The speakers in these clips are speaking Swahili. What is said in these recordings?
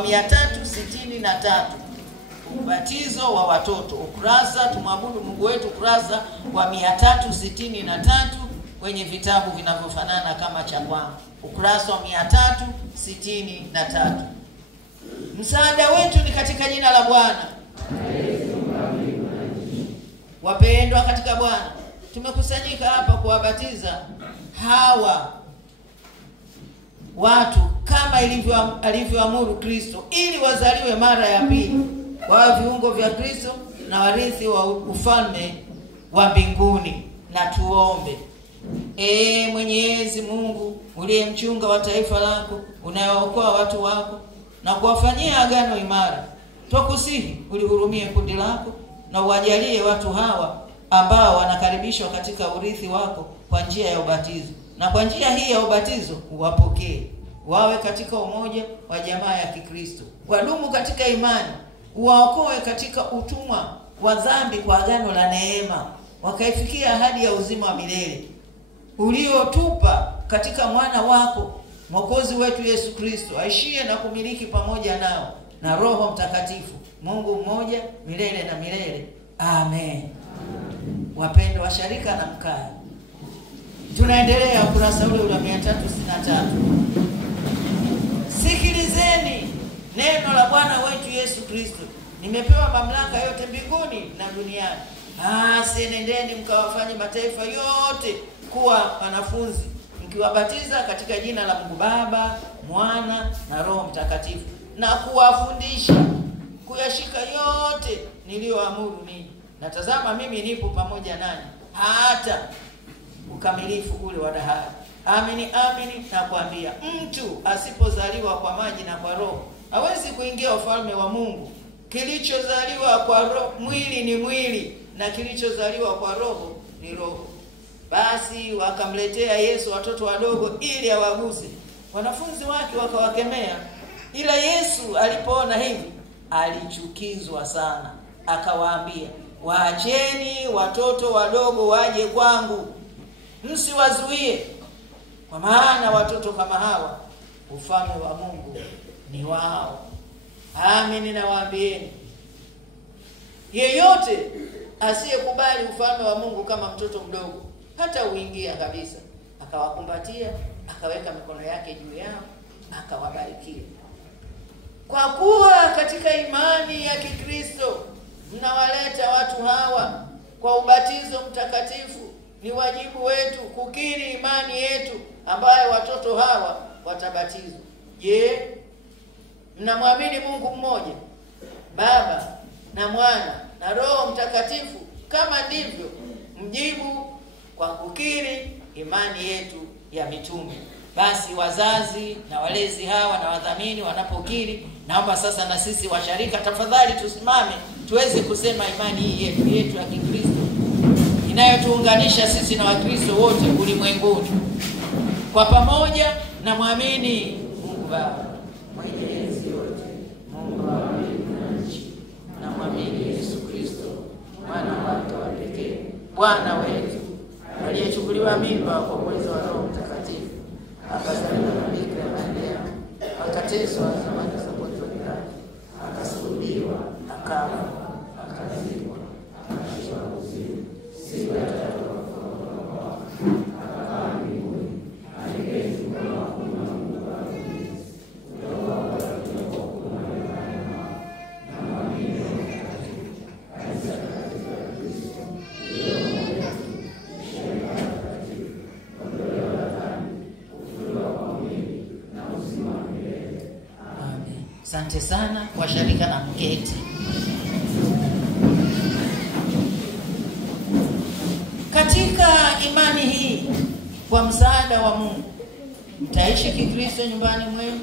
wa 363. Ubatizo wa watoto, ukurasa tumwabudu Mungu wetu, ukurasa wa 363 kwenye vitabu vinavyofanana kama cha kwangu, ukurasa wa 363. Msaada wetu ni katika jina la Bwana. Wapendwa katika Bwana, tumekusanyika hapa kuwabatiza hawa watu kama alivyoamuru Kristo, ili wazaliwe mara ya pili, wawe viungo vya Kristo na warithi wa ufalme wa mbinguni. Na tuombe. Mwenyezi Mungu, uliye mchunga wa taifa lako, unayeokoa watu wako na kuwafanyia agano imara, tukusihi ulihurumie kundi lako na uwajalie watu hawa ambao wanakaribishwa katika urithi wako kwa njia ya ubatizo. Na kwa njia hii ya ubatizo uwapokee, wawe katika umoja wa jamaa ya Kikristo, wadumu katika imani, uwaokoe katika utumwa wa dhambi kwa agano la neema, wakaifikia ahadi ya uzima wa milele uliotupa katika mwana wako Mwokozi wetu Yesu Kristo, aishie na kumiliki pamoja nao na Roho Mtakatifu, Mungu mmoja milele na milele. Amen. Wapendwa wa sharika na mkaya, tunaendelea ukurasa ule wa 363. Sikilizeni neno la Bwana wetu Yesu Kristo. Nimepewa mamlaka yote mbinguni na duniani. Nendeni mkawafanye mataifa yote kuwa wanafunzi, mkiwabatiza katika jina la Mungu Baba, Mwana na Roho Mtakatifu, na kuwafundisha kuyashika yote niliyoamuru ninyi. Na tazama, mimi nipo pamoja nanyi hata ukamilifu ule wa dahari. Amini, amini nakwambia, mtu asipozaliwa kwa maji na kwa Roho hawezi kuingia ufalme wa Mungu. Kilichozaliwa kwa roho, mwili ni mwili, na kilichozaliwa kwa roho ni roho. Basi wakamletea Yesu watoto wadogo ili awaguse. Wanafunzi wake wakawakemea, ila Yesu alipoona hivi alichukizwa sana, akawaambia, waacheni watoto wadogo waje kwangu, msiwazuie, kwa maana watoto kama hawa ufalme wa Mungu ni wao. Amini nawaambieni, yeyote asiyekubali ufalme wa Mungu kama mtoto mdogo hata uingia kabisa. Akawakumbatia, akaweka mikono yake juu yao, akawabarikia. Kwa kuwa katika imani ya Kikristo mnawaleta watu hawa kwa ubatizo mtakatifu, ni wajibu wetu kukiri imani yetu ambayo watoto hawa watabatizwa. Je, mnamwamini Mungu mmoja, Baba na Mwana na Roho Mtakatifu? Kama ndivyo, mjibu kwa kukiri imani yetu ya mitume. Basi wazazi na walezi hawa na wadhamini wanapokiri, naomba sasa na sisi washarika tafadhali tusimame tuweze kusema imani hii yetu ya Kikristo inayotuunganisha sisi na Wakristo wote ulimwenguni. Kwa pamoja, na muamini Mungu Baba mwenye enzi yote, Mungu wa mbingu na nchi, na muamini Yesu Kristo mwana wake wa pekee, Bwana wetu, aliyechukuliwa mimba kwa uwezo wa Roho Mtakatifu, akazaliwa na Bikira Maria, akateswa zamani za Ponto Pilato, akasulubiwa, akafa, akazikwa, akashushwa kuzimu, siku ya tatu akafufuka, akakaa mbinguni, aliketi mkono wa kuume wa Mungu Baba Mwenyezi. Kutoka kwa waliookoka na mwamini Roho Mtakatifu, kanisa takatifu la Kristo, Asante sana washarika na mketi. Katika imani hii, kwa msaada wa Mungu, mtaishi Kikristo nyumbani mwenu,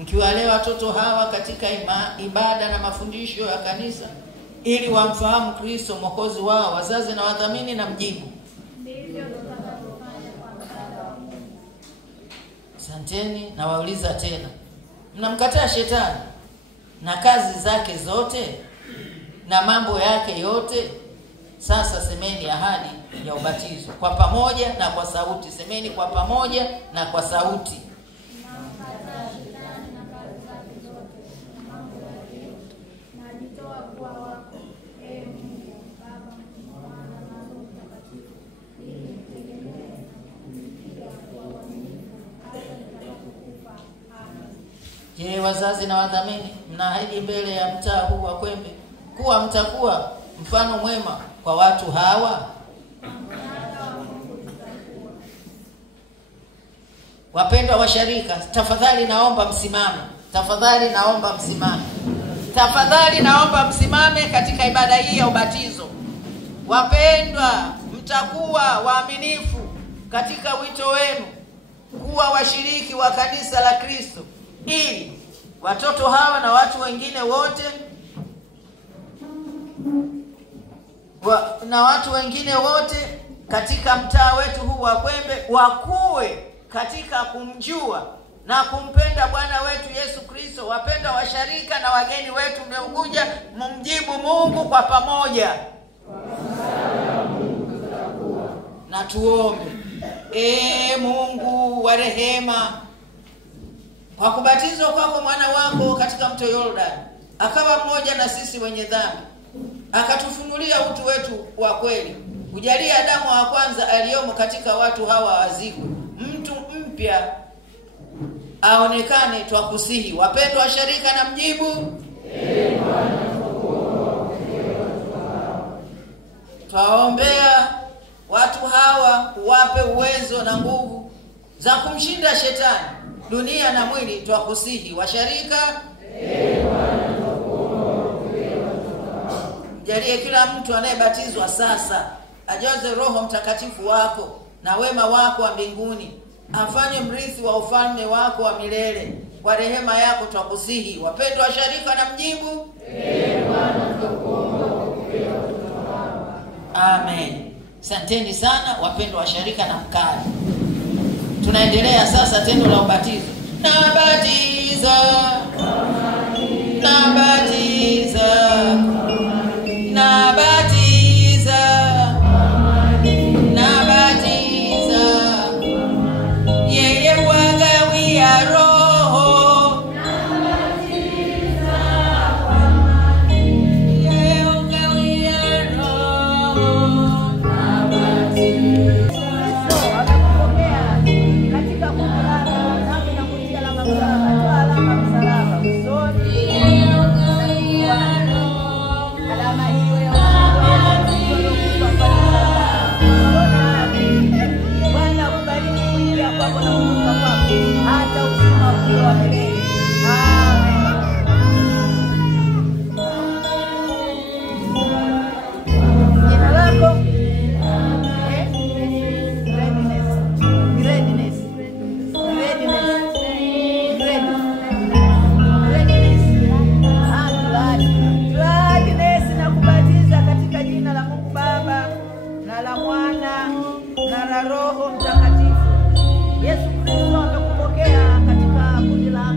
mkiwalea watoto hawa katika ibada na mafundisho ya kanisa, ili wamfahamu Kristo Mwokozi wao. Wazazi na wadhamini na mjibu. Asanteni. Na wauliza tena, mnamkataa shetani na kazi zake zote na mambo yake yote? Sasa semeni ahadi ya ubatizo kwa pamoja na kwa sauti. Semeni kwa pamoja na kwa sauti. wazazi na wadhamini, mnaahidi mbele ya mtaa huu wa Kwembe kuwa mtakuwa mfano mwema kwa watu hawa? Wapendwa washarika, tafadhali naomba msimame. Tafadhali naomba msimame. Tafadhali naomba msimame katika ibada hii ya ubatizo. Wapendwa, mtakuwa waaminifu katika wito wenu kuwa washiriki wa kanisa la Kristo, ili watoto hawa na watu wengine wote katika mtaa wetu huu wa Kwembe wakue katika kumjua na kumpenda Bwana wetu Yesu Kristo. Wapendwa washarika na wageni wetu mliokuja, mumjibu Mungu kwa pamoja. Na tuombe. Mungu wa rehema, kwa kubatizwa kwako mwana wako katika mto Yordani, akawa mmoja na sisi wenye dhambi, akatufunulia utu wetu wa kweli. Ujalie Adamu wa kwanza aliyomo katika watu hawa azikwe, mtu mpya aonekane, twakusihi. Wapendwa washarika na mjibu. Twaombea watu hawa, wape uwezo na nguvu za kumshinda shetani, dunia na mwili, twakusihi. Washarika, mjalie kila mtu anayebatizwa sasa ajaze Roho Mtakatifu wako na wema wako wa mbinguni, afanye mrithi wa ufalme wako wa milele. Kwa rehema yako twakusihi. Wapendwa washarika na mjibu. Amen. Asanteni sana wapendwa washarika na mkae. Tunaendelea sasa tendo la ubatizo. Nabatiza, nabatiza, nabatiza, nabatiza, yeye wagawia Roho, nabatiza kwa maji, yeye wagawia Roho, nabatiza. Katika kumulana nami na kutia alama msalaba, toa alama msalaba usoni, alama hiyo ya Bwana kubariki kuingia kwako na kutoka kwako hata uzima wa milele. Amen. Jina lako Roho Mtakatifu. Yesu Kristo amekupokea katika kundi lako,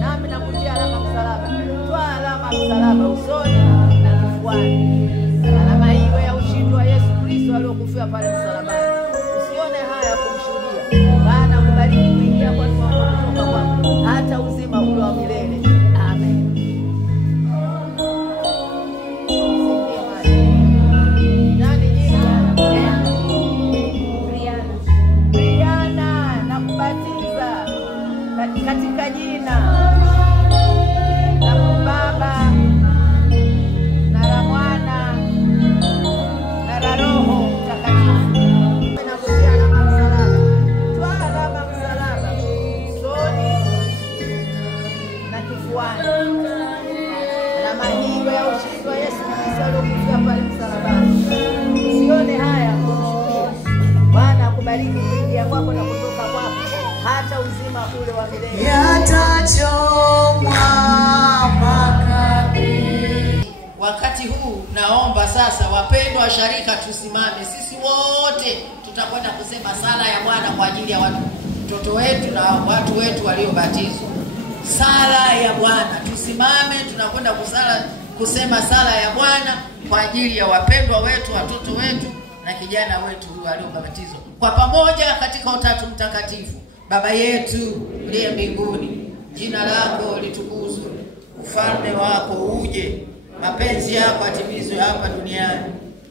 nami nakutia alama msalaba. Toa alama msalaba usoni na kifuani. Alama hiyo ya ushindi wa Yesu Kristo aliyokufia pale msalabani. Usione haya kumshuhudia. Bwana kubariki kuingia kwa kutoka kwako hata uzima ule wa milele. Amen. Katika jina la Baba na la Mwana na la Roho Mtakatifu. Nakutia alama msalaba. Toa alama msalaba usoni na kifuani. Alama hiyo ya ushindi wa Yesu Kristo aliyokufia pale msalabani. Usione haya kumshuhudia. Bwana akubariki kuingia kwako na kutoka kwako hata uzima ule wa milele. Yatachomwa makaburi. Wakati huu naomba sasa wapendwa washarika tusimame. Sisi wote tutakwenda kusema sala ya Bwana kwa ajili ya watoto wetu na watu wetu waliobatizwa. Sala ya Bwana. Tusimame, tunakwenda kusema sala ya Bwana kwa ajili ya wapendwa wetu, watoto wetu na kijana wetu waliobatizwa. Kwa pamoja katika Utatu Mtakatifu. Baba yetu uliye mbinguni, jina lako litukuzwe, ufalme wako uje, mapenzi yako yatimizwe hapa duniani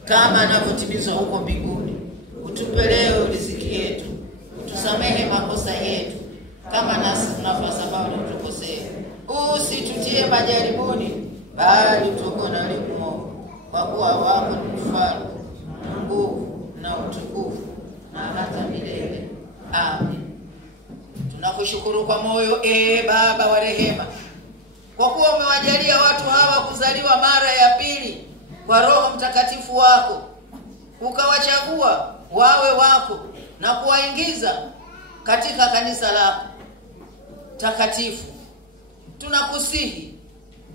kama yanavyotimizwa huko mbinguni. Utupe leo riziki yetu, utusamehe makosa yetu kama nasi tunavyowasamehe waliotukosea, usitutie majaribuni, bali utuokoe na yule mwovu, kwa kuwa wako ni ufalme, nguvu na utukufu na hata milele. Amen. Tunakushukuru kwa moyo, Baba wa rehema, kwa kuwa umewajalia watu hawa kuzaliwa mara ya pili kwa Roho Mtakatifu wako, ukawachagua wawe wako na kuwaingiza katika kanisa lako takatifu. Tunakusihi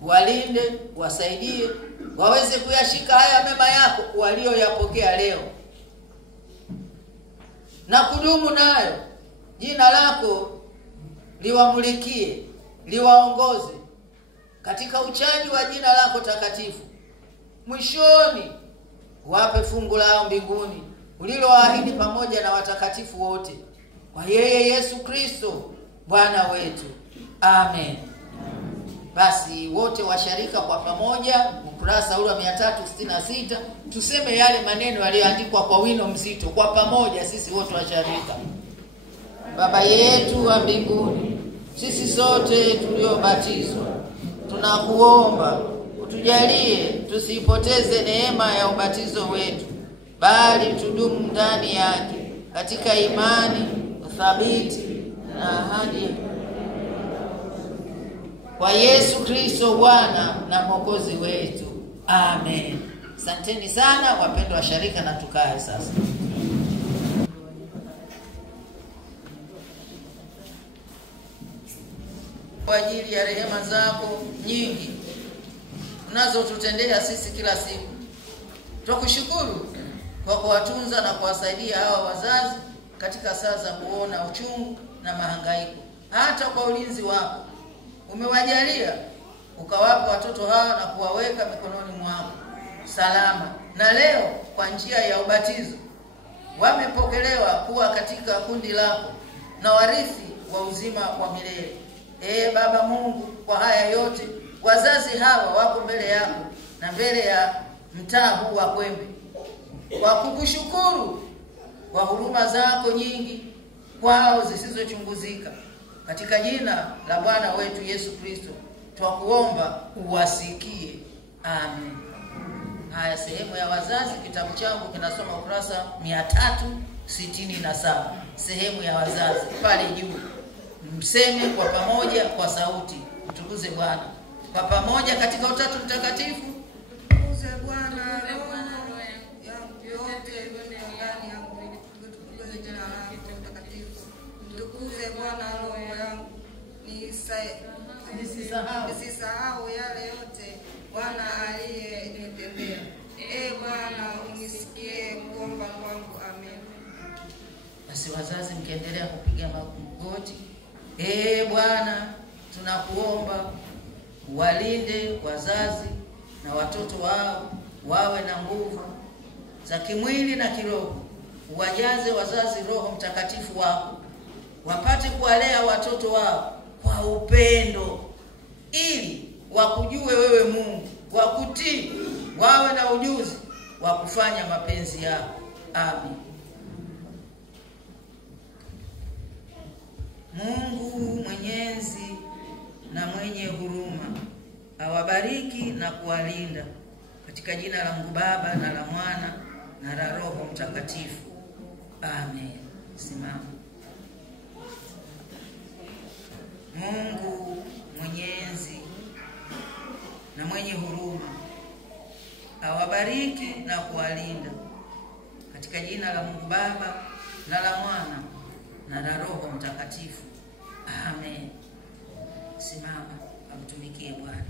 walinde, wasaidie, waweze kuyashika haya mema yako walioyapokea leo na kudumu nayo. Jina lako liwamulikie, liwaongoze katika uchaji wa jina lako takatifu. Mwishoni wape fungu lao mbinguni uliloahidi pamoja na watakatifu wote, kwa yeye Yesu Kristo Bwana wetu. Amen. Basi wote washarika kwa pamoja, ukurasa ule wa 366, tuseme yale maneno yaliyoandikwa kwa wino mzito kwa pamoja, sisi wote washarika. Baba yetu wa mbinguni, sisi sote tuliobatizwa tunakuomba utujalie tusipoteze neema ya ubatizo wetu, bali tudumu ndani yake katika imani, uthabiti na ahadi, kwa Yesu Kristo Bwana na Mwokozi wetu. Amen. Asanteni sana wapendwa washarika, na tukae sasa. Kwa ajili ya rehema zako nyingi unazotutendea sisi kila siku, tunakushukuru kwa kuwatunza na kuwasaidia hawa wazazi katika saa za kuona uchungu na mahangaiko. Hata kwa ulinzi wako umewajalia, ukawapa watoto hawa na kuwaweka mikononi mwako salama, na leo kwa njia ya ubatizo wamepokelewa kuwa katika kundi lako na warithi wa uzima wa milele. Baba Mungu, kwa haya yote wazazi hawa wako mbele yako na mbele ya mtaa huu wa Kwembe, kwa kukushukuru kwa huruma zako nyingi kwao zisizochunguzika. Katika jina la Bwana wetu Yesu Kristo twakuomba uwasikie. Amen. Haya, sehemu ya wazazi, kitabu changu kinasoma ukurasa 367, sehemu ya wazazi pale juu. Mseme kwa pamoja kwa sauti, mtukuze Bwana kwa pamoja katika Utatu Mtakatifu. Mtukuze Bwana roho yangu yote, ndani yangu mtukuze jina lako takatifu. Mtukuze Bwana roho yangu, nisisahau yale yote Bwana aliyenitendea. Bwana unisikie kuomba kwangu. Amen. Basi wazazi mkiendelea kupiga magoti, Bwana tunakuomba walinde wazazi na watoto wao, wawe na nguvu za kimwili na kiroho. Uwajaze wazazi Roho Mtakatifu wako, wapate kuwalea watoto wao kwa upendo, ili wakujue wewe Mungu, wakutii, wawe na ujuzi wa kufanya mapenzi yako. Amen. Mungu mwenyezi na mwenye huruma awabariki na kuwalinda, katika jina la Mungu Baba na la Mwana na la Roho Mtakatifu. Amen. Simama. Mungu mwenyezi na mwenye huruma awabariki na kuwalinda, katika jina la Mungu Baba na la Mwana na la Roho Mtakatifu. Amen. Simama, amtumikie Bwana.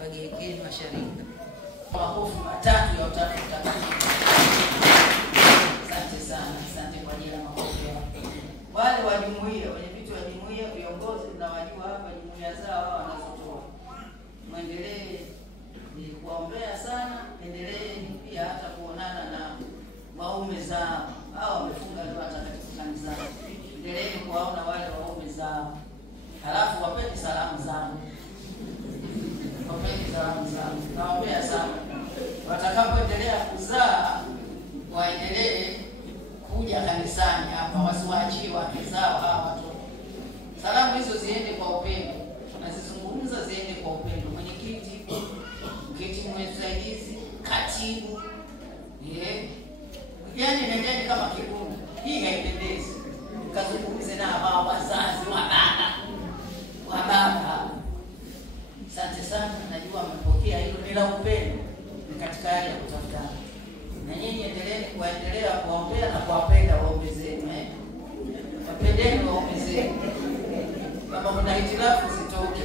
Wagekeni washarika. Makofi matatu ya Utatu Mtakatifu. Asante sana, asante kwa ajili ya makofi yako. Wale wa jumuiya, wenye vitu wa jumuiya, viongozi mnawajua hapa jumuiya zao hao wanazotoa. Muendelee ni kuombea sana, endeleeni pia hata kuonana na waume zao. Hao wamefunga ndoa takatifu kanisani. Endeleeni kuwaona wale waume zao. Halafu wapeni salamu zangu. Wapeni salamu zangu. Naombea sana. Watakapoendelea kuzaa waendelee kuja kanisani hapa, wasiwaachie wake zao hawa watoto. Salamu hizo ziende kwa upendo. taratibu. Yaani nendeni kama kikundi. Hii haipendezi. Mkazungumze na hawa wazazi wa baba. Asante sana, najua mmepokea hilo ni la upendo. Ni katika hali ya kutafutana. Na nyinyi endeleeni kuwaombea na kuwapenda waume zenu. Wapendeni waume zenu. Kama mna hitilafu zitoke.